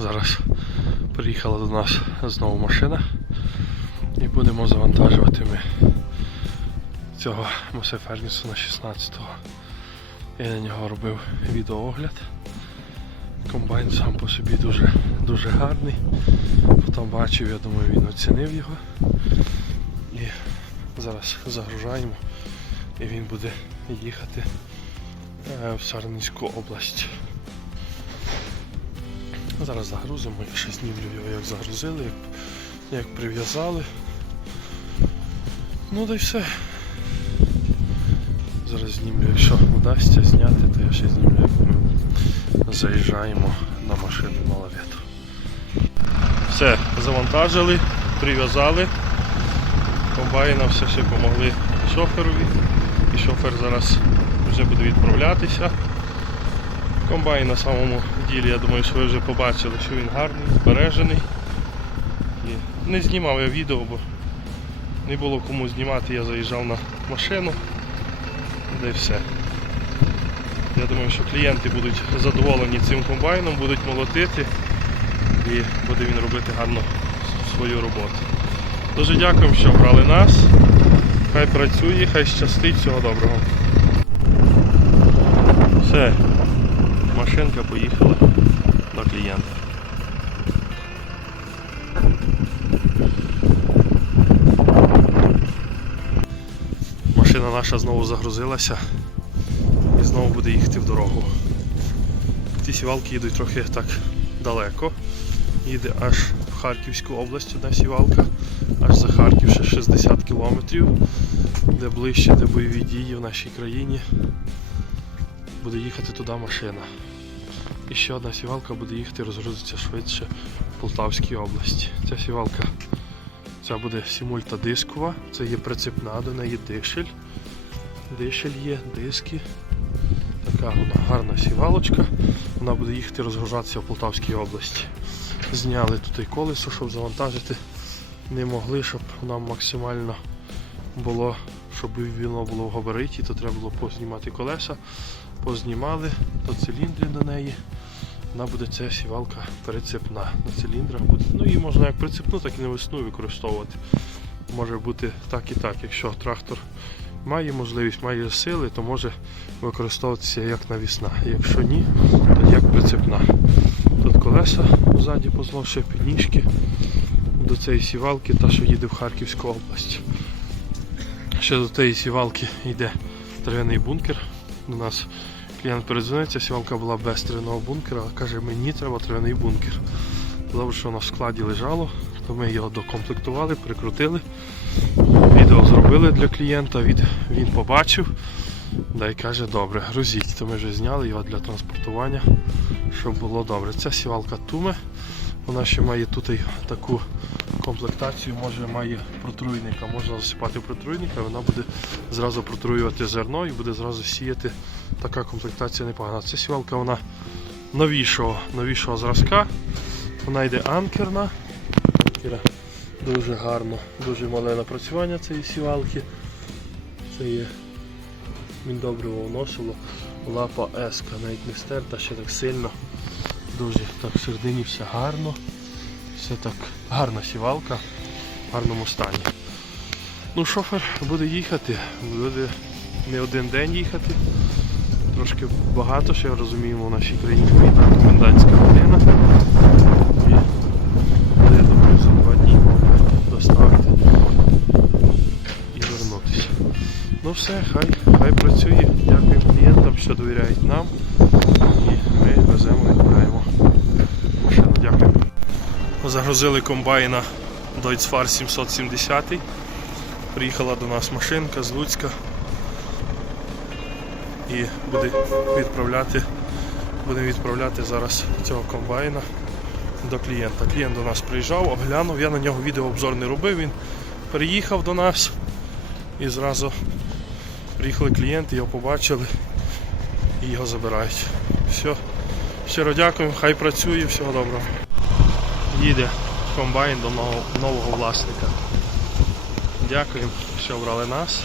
Зараз приїхала до нас знову машина і будемо завантажувати ми цього Мосе Фергюсона 16-го. Я на нього робив відеоогляд. Комбайн сам по собі дуже, дуже гарний. Потім бачив, я думаю, він оцінив його. І зараз загружаємо і він буде їхати е, в Сарненську область. Зараз загрузимо, я ще знімлю його, як загрузили, як, як прив'язали. Ну да й все. Зараз знімлю, якщо вдасться зняти, то я ще знімлю, як ми заїжджаємо на машину малолету. Все, завантажили, прив'язали. Комбайна все ще допомогли шоферові. І шофер зараз вже буде відправлятися. Комбайн на самому ділі, я думаю, що ви вже побачили, що він гарний, збережений. І не знімав я відео, бо не було кому знімати, я заїжджав на машину. Де все. Я думаю, що клієнти будуть задоволені цим комбайном, будуть молотити і буде він робити гарно свою роботу. Дуже дякуємо, що брали нас. Хай працює, хай щастить, всього доброго. Все, машинка поїхала до клієнта. Машина наша знову загрузилася і знову буде їхати в дорогу. Ці сівалки їдуть трохи так далеко. Їде аж в Харківську область одна сівалка, аж за Харків ще 60 кілометрів, де ближче, де бойові дії в нашій країні. Буде їхати туди машина. І ще одна сівалка буде їхати розгрузитися швидше в Полтавській області. Ця сівалка ця буде сімульта дискова, це є прицепна, до неї дишель. Дишель є, диски. Така вона гарна сівалочка. Вона буде їхати розгружатися в Полтавській області. Зняли тут і колесо, щоб завантажити. Не могли, щоб нам максимально було, щоб воно було в габариті, то треба було познімати колеса. Познімали до циліндрі до неї. Вона буде ця сівалка прицепна. На циліндрах буде. Ну її можна як прицепну, так і навесну використовувати. Може бути так і так. Якщо трактор має можливість, має сили, то може використовуватися як навісна. Якщо ні, то як прицепна. Тут колеса ззаді позловши підніжки до цієї сівалки, та що їде в Харківську область. Ще до тієї сівалки йде трав'яний бункер. До нас клієнт передзвонився, сівалка була без трав'яного бункера, каже, мені треба трав'яний бункер. Добре, що воно в складі лежало, то ми його докомплектували, прикрутили. Відео зробили для клієнта, від, він побачив. Да й каже, добре, грузіть. То ми вже зняли його для транспортування, щоб було добре. Ця сівалка туме. Вона ще має тут таку комплектацію, може має протруйника. Можна засипати протруйника, вона буде зразу протруювати зерно і буде зразу сіяти. Така комплектація непогана. Ця сівалка вона новішого, новішого зразка. Вона йде анкерна. Анкера Дуже гарно, дуже мале напрацювання цієї сівалки. Це є міндобриво вносило. Лапа еска, навіть не стерта, ще так сильно. Дуже так в середині все гарно. Все так гарна сівалка в гарному стані. Ну, шофер буде їхати, буде не один день їхати. Трошки багато, ще розуміємо, в нашій країні війна, комендантська година. І я думаю, за два дні можна доставити і вернутися. Ну все, хай, хай працює. Дякую клієнтам, що довіряють нам. І ми веземо. Дякую. Загрузили комбайна Deutzfahr 770. Приїхала до нас машинка з Луцька і буде відправляти, будемо відправляти зараз цього комбайна до клієнта. Клієнт до нас приїжджав, оглянув, я на нього відеообзор не робив, він приїхав до нас і зразу приїхали клієнти, його побачили і його забирають. Все. Щиро дякуємо, хай працює, всього доброго. Їде комбайн до нового, нового власника. Дякуємо, що обрали нас.